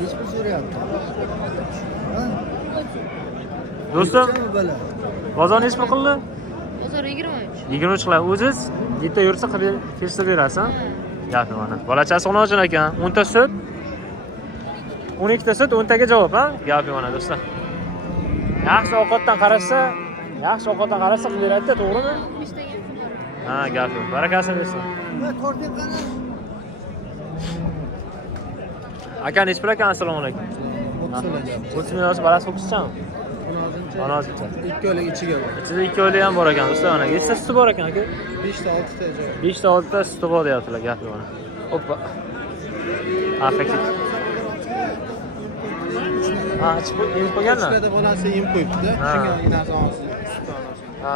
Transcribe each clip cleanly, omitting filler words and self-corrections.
Nechi pul so'rayapti? Ha? Do'stim, bozor nechi pul qildi? Bozor 23. 23 qiladi. O'ziz bitta yursa qilib kelsa berasiz. Gapi mana. Bolachasi Xunojon ekan. 10 ta sut. 12 ta sut, 10 taga javob, ha? Gapi mana do'stlar. Yaxshi ovqatdan qarasa qilib beradi-da, to'g'rimi? 5 taga. Ha, gapi. Barakasini bersin. Aka nechi pul ekan? Assalomu alaykum. 30 million balasi ho'kizchami? 16 2 oylik ichiga bor. Ichida 2 oylik ham bor ekan do'stlar. Mana 7 ta suti bor ekan aka. 5 ta 6 ta joy. 5 ta 6 ta suti bor deyaptilar, gapi mana. Hoppa. Afekit. Ha, yem qo'yganlar. Ichida bolasi yem qo'yibdi-da. Shunga narsa olsin. Ha,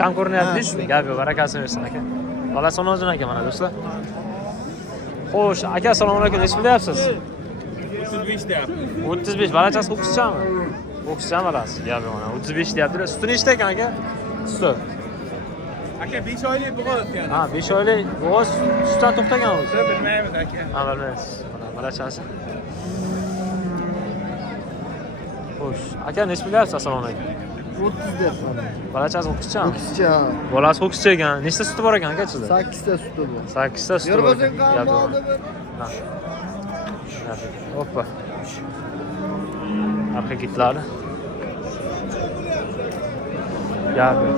kam ko'rinyapti-ku. Gapi barakasini bersin aka. Bolasi Xunojon aka mana do'stlar. Xo'sh, aka assalomu alaykum. Nech pul deyapsiz? 35 deyapti. 35. Balachasi ho'kizchami? Ho'kizcham balasi. Gapi mana. 35 deyaptilar. Suti nechta ekan aka? Suti. Aka 5 oylik bo'g'oz yani. Ha, 5 oylik bo'g'oz sutdan to'xtagan o'zi. Bilmaymiz aka. Ha, bilmaysiz. Mana balachasi. Xo'sh, aka nech pul deyapsiz? Assalomu alaykum. 30 deyapman. Balachasi ho'kizchami? Ho'kizcha. Bolasi ho'kizcha ekan. Nechta suti bor ekan aka ichida? 8 ta suti bor. 8 ta suti bor. Gapi mana. Ha. Hoppa. Arka gitlari. Gapi.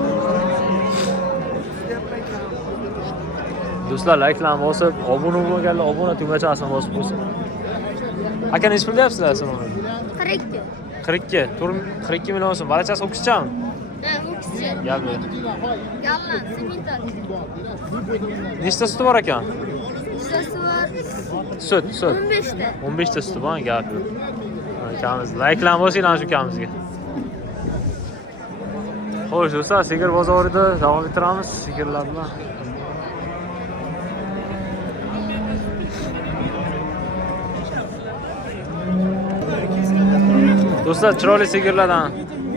Do'stlar, likelarni bosib, obuna bo'lmaganlar obuna tugmachasini bosib qo'ysin. Aka nech pul deyapsizlar assalomu alaykum? 42. 42. 42 million so'm. Balachasi ho'kizchami? Ha, ho'kizcha. Gapi. Gallan, semental. Nechta suti bor ekan? Hissasi bor. Sut. 15 ta. 15 ta suti bor, gapi. Akamiz, likelarni bosinglar shu akamizga. Xo'sh, do'stlar, sigir bozorida davom ettiramiz sigirlar bilan. Do'stlar, chiroyli sigirlardan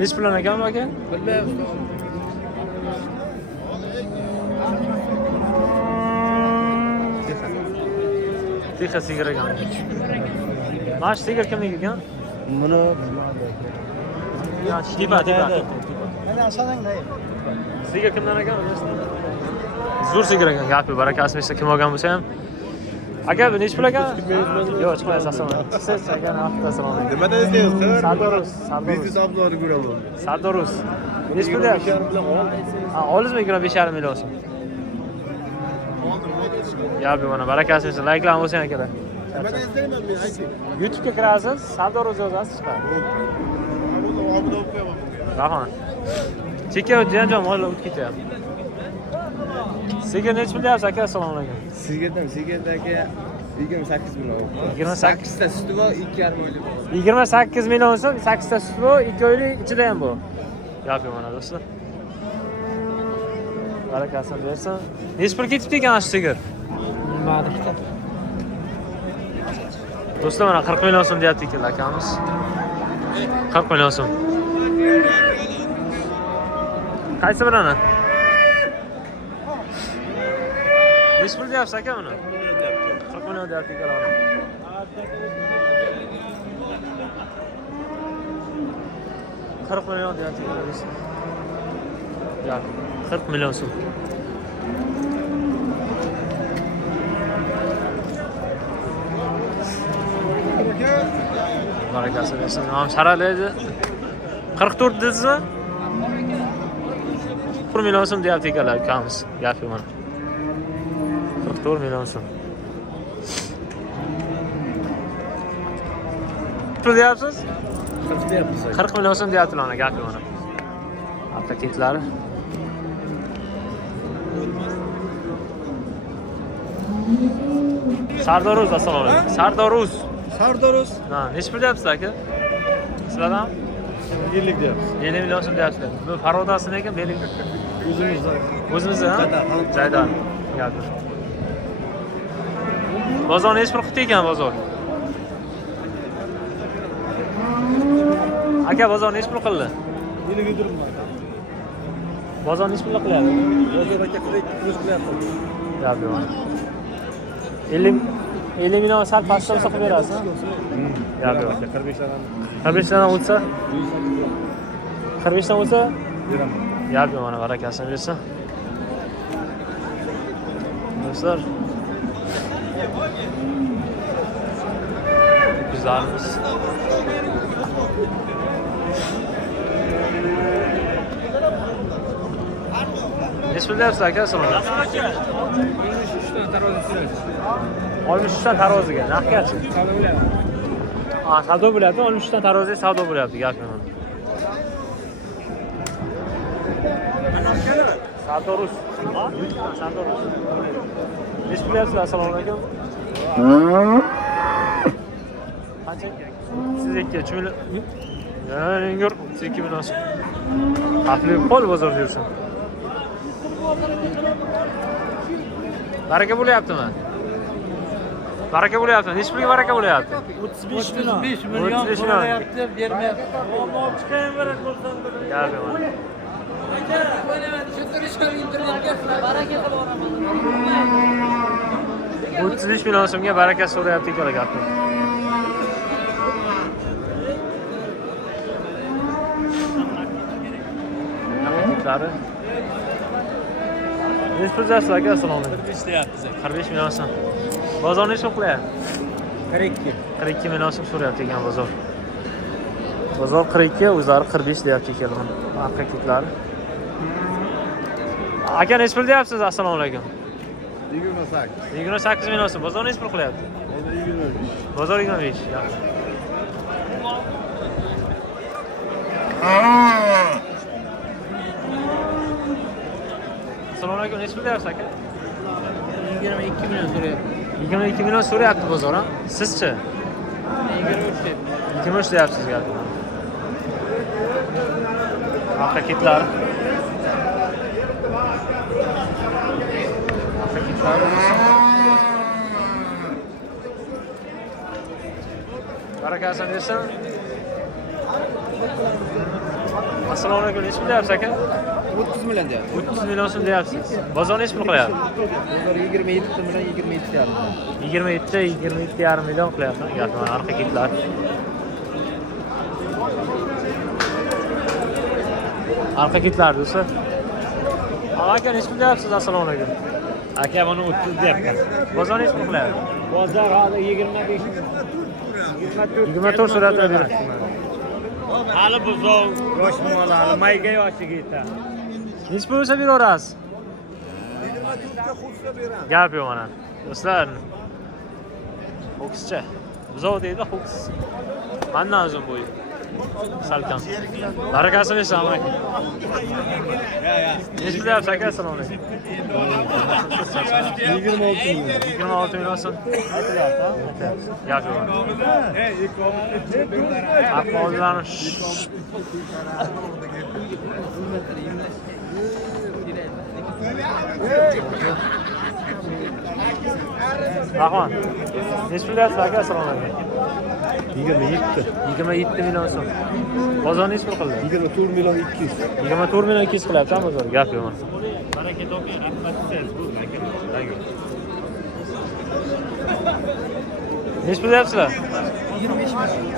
nech puldan ekan aka? Bilmayapsiz. Tixa sigir ekan. Mana shu sigir kimniki ekan? Buni Tipa. mana sananglar. Sigir kimdan ekan? Zo'r sigir ekan. Gapi barakasi bersa kim olgan bo'lsa ham. Aka, bu nech pul ekan? Yo'q, chiqmaysiz assalomu. Siz aka, assalomu alaykum. Nimadan izlayapsiz? Sardorus. Biznes obzori ko'raman. Sardorus. Nech pul deyapsiz? Ha, oldingizmi 5,5 million so'm? Gapi mana barakasi bersin. Likelarni bosing akalar. Nimadan izlayman men ayting. YouTube'ga kirasiz, Sardorus yozasiz chiqadi. Obuna o'qib qo'yaman. Rahmat. Cheka janjom olib o'tib ketyapti. Sigir nech pul deyapsiz aka? Assalomu alaykum. Sigirdagi 28 million. 28 ta suti bor, 2,5 oylik bor. 28 million so'm, 8 ta suti bor, 2 oylik ichida ham bor. Gapi mana do'stlar. Barakasini bersin. Nech pul ketibdi ekan shu sigir? Ma'rifat. Do'stlar, mana 40 million so'm deyapti ekan akamiz. 40 million so'm. Qaysi birini? Nech pul deyapsiz aka uni? 40 million deyapti ekan. Kırk milyon deyapti ekan. Ya, 40 milyon so'm. Barakasi bersin. Ham sharalaydi. 44 dedingizmi? 1 million so'm deyapti ekanlar ukamiz. Gapi mana. 44 million so'm. Pul deyapsiz? 40 million so'm deyaptilar ona, gapi mana. Paketlari. Sardoruz, assalomu alaykum. Sardoruz. Sardoruz. Ha, nech pul deyapsiz aka? Sizlardan 50 deyapsiz. 50 million so'm deyapsiz. Bu Farodasini ekan, beling. O'zimizda. O'zimizda, ha? Jaydar. Gapi. Bozor nech pul qildi ekan bozor? Aka, bozor nech pul qildi? 50 durumda. Bozor nech pul qilyapti? Bozor aka 40 qilyapti. Gapi mana. 50 50 million sal pastda bo'lsa qilib berasizmi? Gap yo'q. 45 dan 45 dan o'tsa, 45 dan o'tsa, beraman. gap yo'q, mana barakasini bersin. Do'stlar. Güzelmiş. Neçə deyirsən aka sonra? 63 dan taroziga. Naqdgacha? Ha, savdo bo'lyapti. 63 dan taroziga savdo bo'lyapti, gap yo'q. Savdo rus. Ha? Savdo rus. Neçə deyirsən? Assalomu alaykum. Qancha? Siz 2 million. Yani gör 2 million. Hafli qo'l bozor yursin. Baraka bo'lyaptimi? Baraka bo'lyaptimi? Necha pulga baraka bo'lyapti? 35 million so'rayapti, bermayapti. Olmoq chiqayin barak bo'lsin. Gap yo'q. Baraka 35 million so'mga baraka so'rayapti ekan gap. Naqitlari. Necha pul jaslar aka assalomu alaykum. 45 deyapmiz. 45 million so'm. Bozor necha qilyapti? 42. 42 million so'm so'rayapti ekan bozor. Bozor 42, o'zlari 45 deyapti ekan. Haqiqiyatlari. Aka necha pul deyapsiz? Assalomu alaykum. 28. 28 million so'm. Bozor necha pul qilyapti? 25. Bozor 25. Yaxshi. Assalomu alaykum. Necha pul deyapsiz aka? 22 million so'rayapti. 22 million so'rayapti bozor, ha? Sizchi? 23 deb. 23 deyapsiz gapni. Haqiqatlar. Barakasini bersin. Assalomu alaykum. Necha pul deyapsiz aka? 30 million deyapti. 30 million so'm deyapsiz. Bozor necha pul qilyapti? Bozor 27 million 27 deyapti. 27,5 million qilyapti. Gapni mana orqa ketlar. Arqa ketlar do'stlar. Aka necha pul deyapsiz? Assalomu alaykum. Aka buni 30 deyapti. Bozor necha pul qilyapti? Bozor hozir 25 24 so'rab beradi. hali buzov yosh mol hali mayga yoshiga yetadi. Necha pul bo'lsa beraverasiz? 24 ga xursda beraman. Gap yo'q mana. Do'stlar. Ho'kizcha. Buzov deydi, ho'kiz. Mendan uzun bo'yi. Salkam. Barakasini bersin aka. Necha pul deyapsiz aka? Assalomu alaykum. 26 million. 26 million so'm aytilyapti, ha? Gap yo'q. Ahvollarni Rahman. Necha pul deyapsiz aka? Assalomu alaykum. 27 million so'm. Bozor necha pul qildi? 24 million 200. 24 million 200 qilyapti, ha bozor. Gap yo'q. Baraka to'g'ri, rahmat bu aka. Necha pul deyapsizlar?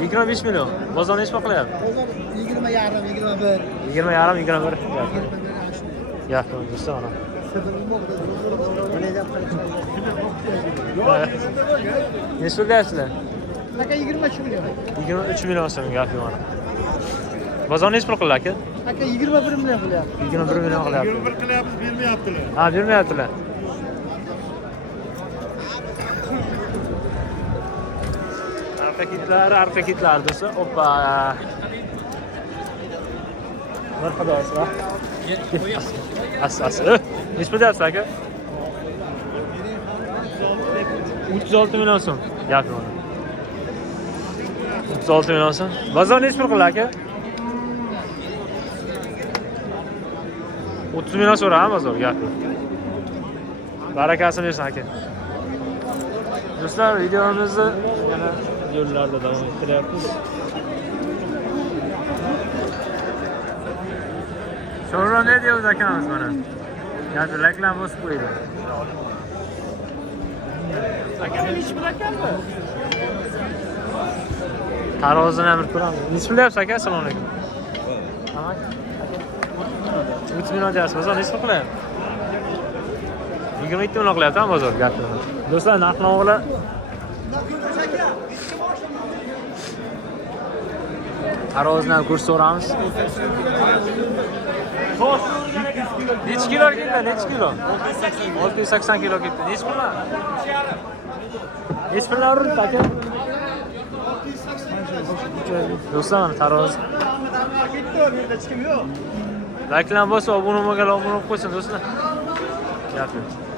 25 million. Bozor necha pul qilyapti? 20,5 21. 20,5 21. Gap yo'q, do'stlar mana. Necha pul deyapsizlar? Aka 23 million. 23 million so'm gap yo'q mana. Bozor necha pul qildi aka? Aka 21 million qilyapti. 21 million qilyapti. 21 qilyapmiz, bermayaptilar. Ha, bermayaptilar. Arqa kitlar do'stlar. Oppa. Marhaba asra. As. Necha pul deyapsiz aka? 36 million so'm. Gap yo'q. 36 million so'm. Bozor necha pul qildi aka? 30 million so'ra ha bozor, gap yo'q. Barakasini bersin aka. Do'stlar, videomizni yana yo'llarda davom ettiryapmiz. Sonra ne diyoruz akamiz mana? Yani reklam bosib qo'ydi. Tarozini ham bir ko'ramiz. Nechi pul deyapsiz aka? Assalomu alaykum. Hamma. 3 million deyapsiz, bozor nechi pul qilyapti? 22 million qilyapti ham bozor gapni. Do'stlar, narx-navolar tarozidan ham ko'rsatamiz. Nechi kilo ketdi? Nechi kilo? 680 kilo ketdi. Nechi pullar? Nechi pullar urdi aka? Do'stlar, mana taroz. Reklama bo'lsa obuna bo'lmaganlar obuna bo'lib qo'ysin do'stlar. Gap yo'q.